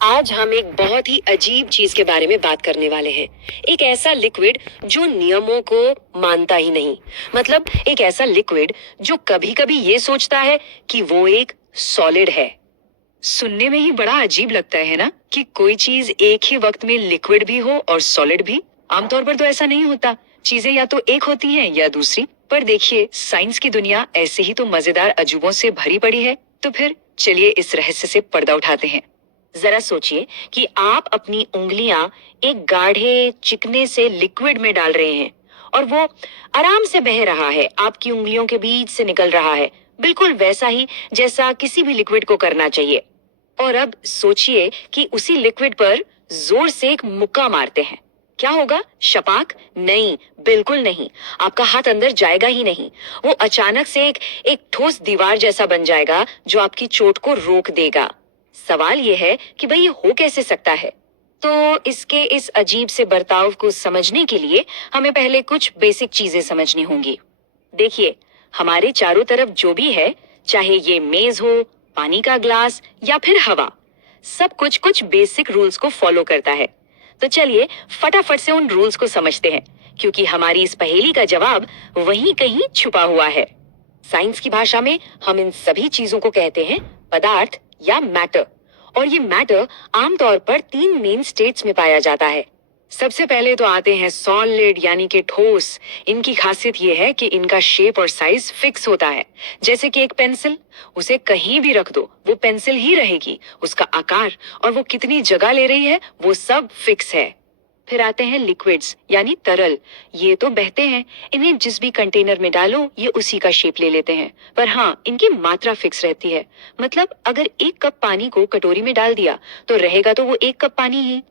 आज हम एक बहुत ही अजीब चीज के बारे में बात करने वाले हैं। एक ऐसा लिक्विड जो नियमों को मानता ही नहीं। मतलब एक ऐसा लिक्विड जो कभी कभी ये सोचता है कि वो एक सॉलिड है। सुनने में ही बड़ा अजीब लगता है ना कि कोई चीज एक ही वक्त में लिक्विड भी हो और सॉलिड भी। आमतौर पर तो ऐसा नहीं होता। चीजें या तो एक होती हैं या दूसरी। पर देखिए, साइंस की दुनिया ऐसे ही तो मजेदार अजूबों से भरी पड़ी है। तो फिर चलिए इस रहस्य से पर्दा उठाते हैं। जरा सोचिए कि आप अपनी उंगलियां एक गाढ़े चिकने से लिक्विड में डाल रहे हैं और वो आराम से बह रहा है, आपकी उंगलियों के बीच से निकल रहा है, बिल्कुल वैसा ही जैसा किसी भी लिक्विड को करना चाहिए। और अब सोचिए कि उसी लिक्विड पर जोर से एक मुक्का मारते हैं। क्या होगा? छपाक? नहीं, बिल्कुल नहीं। आपका हाथ अंदर जाएगा ही नहीं। वो अचानक से एक ठोस दीवार जैसा बन जाएगा जो आपकी चोट को रोक देगा। सवाल ये है कि भाई ये हो कैसे सकता है? तो इसके इस अजीब से बर्ताव को समझने के लिए हमें पहले कुछ बेसिक चीजें समझनी होंगी। देखिए, हमारे चारों तरफ जो भी है, चाहे ये मेज हो, पानी का ग्लास या फिर हवा, सब कुछ कुछ बेसिक रूल्स को फॉलो करता है। तो चलिए फटाफट से उन रूल्स को समझते हैं, क्योंकि हमारी इस पहेली का जवाब वहीं कहीं छुपा हुआ है। साइंस की भाषा में हम इन सभी चीजों को कहते हैं पदार्थ या मैटर। और ये मैटर आमतौर पर तीन मेन स्टेट्स में पाया जाता है। सबसे पहले तो आते हैं सॉलिड यानी कि ठोस। इनकी खासियत ये है कि इनका शेप और साइज फिक्स होता है। जैसे कि एक पेंसिल, उसे कहीं भी रख दो वो पेंसिल ही रहेगी। उसका आकार और वो कितनी जगह ले रही है वो सब फिक्स है। फिर आते हैं लिक्विड्स यानी तरल। ये तो बहते हैं, इन्हें जिस भी कंटेनर में डालो ये उसी का शेप ले लेते हैं। पर हाँ, इनकी मात्रा फिक्स रहती है। मतलब अगर 1 कप पानी को कटोरी में डाल दिया तो रहेगा तो वो 1 कप पानी ही।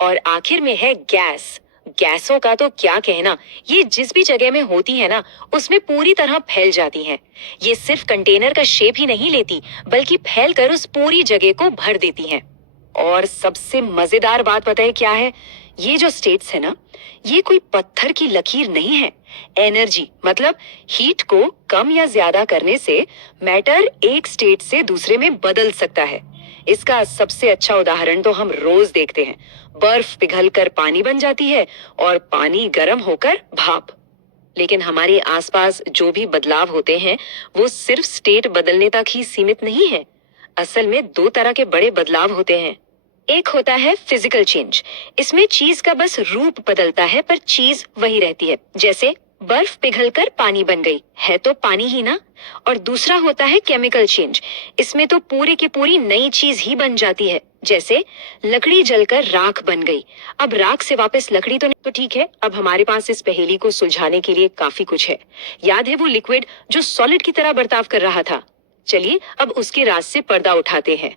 और आखिर में है गैस। गैसों का तो क्या कहना, ये जिस भी जगह में होती है ना, उसमें पूरी तरह फैल जाती हैं। ये सिर्फ कंटेनर का शेप ही नहीं लेती, बल्कि फैलकर उस पूरी जगह को भर देती हैं। और सबसे मजेदार बात पता है क्या है? ये जो स्टेट्स है ना, ये कोई पत्थर की लकीर नहीं है। एनर्जी मतलब हीट को कम या ज्यादा करने से मैटर एक स्टेट से दूसरे में बदल सकता है। इसका सबसे अच्छा उदाहरण तो हम रोज देखते हैं। बर्फ पिघलकर पानी बन जाती है और पानी गर्म होकर भाप। लेकिन हमारे आसपास जो भी बदलाव होते हैं वो सिर्फ स्टेट बदलने तक ही सीमित नहीं है। असल में दो तरह के बड़े बदलाव होते हैं। एक होता है फिजिकल चेंज। इसमें चीज का बस रूप बदलता है पर चीज वही रहती है। जैसे बर्फ पिघलकर पानी बन गई, है तो पानी ही ना। और दूसरा होता है केमिकल चेंज। इसमें तो पूरी की पूरी नई चीज ही बन जाती है। जैसे लकड़ी जलकर राख बन गई। अब राख से वापस लकड़ी तो नहीं, तो ठीक है, अब हमारे पास इस पहेली को सुलझाने के लिए काफी कुछ है। याद है वो लिक्विड जो सॉलिड की तरह बर्ताव कर रहा था? चलिए अब उसके राज से पर्दा उठाते हैं।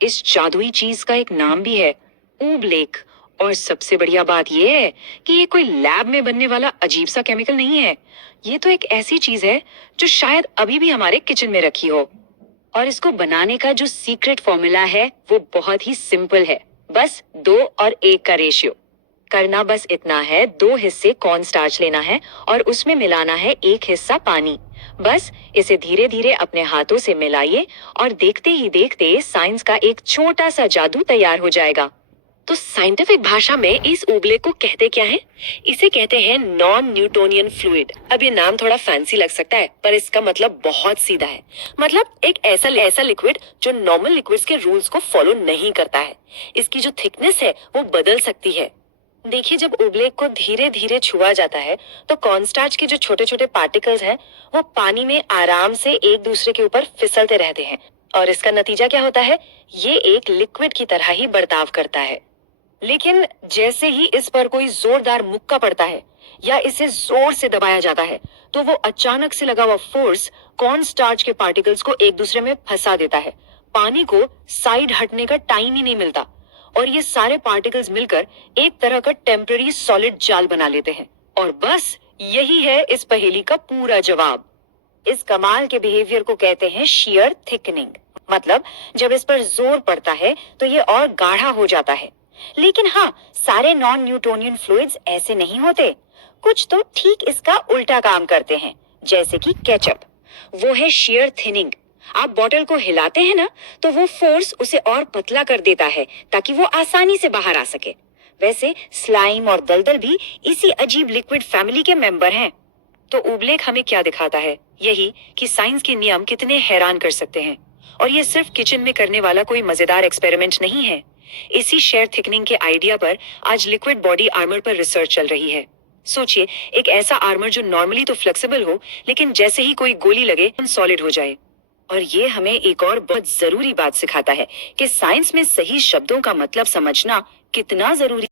इस जादुई चीज का एक नाम भी है, ऊबलेक। और सबसे बढ़िया बात यह है कि ये कोई लैब में बनने वाला अजीब सा केमिकल नहीं है। ये तो एक ऐसी चीज है जो शायद अभी भी हमारे किचन में रखी हो। और इसको बनाने का जो सीक्रेट फॉर्मूला है वो बहुत ही सिंपल है। बस 2 और 1 का रेशियो। करना बस इतना है, 2 हिस्से कॉर्न स्टार्च लेना है और उसमें मिलाना है 1 हिस्सा पानी। बस इसे धीरे धीरे अपने हाथों से मिलाइए और देखते ही देखते साइंस का एक छोटा सा जादू तैयार हो जाएगा। तो साइंटिफिक भाषा में इस उबले को कहते क्या है? इसे कहते हैं नॉन न्यूटोनियन फ्लूइड। अब ये नाम थोड़ा फैंसी लग सकता है पर इसका मतलब बहुत सीधा है। मतलब एक ऐसा लिक्विड जो नॉर्मल लिक्विड्स के रूल्स को फॉलो नहीं करता है। इसकी जो थिकनेस है वो बदल सकती है। देखिए, जब उबले को धीरे धीरे छुआ जाता है तो कॉर्नस्टार्च के जो छोटे छोटे पार्टिकल्स हैं वो पानी में आराम से एक दूसरे के ऊपर फिसलते रहते हैं। और इसका नतीजा क्या होता है? ये एक लिक्विड की तरह ही बर्ताव करता है। लेकिन जैसे ही इस पर कोई जोरदार मुक्का पड़ता है या इसे जोर से दबाया जाता है तो वो अचानक से लगा हुआ फोर्स कॉर्न स्टार्च के पार्टिकल्स को एक दूसरे में फंसा देता है। पानी को साइड हटने का टाइम ही नहीं मिलता और ये सारे पार्टिकल्स मिलकर एक तरह का टेम्पररी सॉलिड जाल बना लेते हैं। और बस यही है इस पहेली का पूरा जवाब। इस कमाल के बिहेवियर को कहते हैं shear थिकनिंग। मतलब जब इस पर जोर पड़ता है तो ये और गाढ़ा हो जाता है। लेकिन हाँ, सारे नॉन न्यूटोनियन फ्लूइड्स ऐसे नहीं होते। कुछ तो ठीक इसका उल्टा काम करते हैं, जैसे कि केचप। वो है shear थिनिंग। आप बॉटल को हिलाते हैं ना, तो वो फोर्स उसे और पतला कर देता है ताकि वो आसानी से बाहर आ सके। वैसे स्लाइम और दलदल भी इसी अजीब लिक्विड फैमिली के मेंबर हैं। तो उबलेख हमें क्या दिखाता है? यही कि साइंस के नियम कितने हैरान कर सकते हैं। और ये सिर्फ किचन में करने वाला कोई मजेदार एक्सपेरिमेंट नहीं है। इसी शेयर थिकनिंग के आइडिया पर आज लिक्विड बॉडी आर्मर पर रिसर्च चल रही है। सोचिए, एक ऐसा आर्मर जो नॉर्मली तो फ्लेक्सिबल हो, लेकिन जैसे ही कोई गोली लगे सॉलिड हो जाए। और ये हमें एक और बहुत जरूरी बात सिखाता है कि साइंस में सही शब्दों का मतलब समझना कितना जरूरी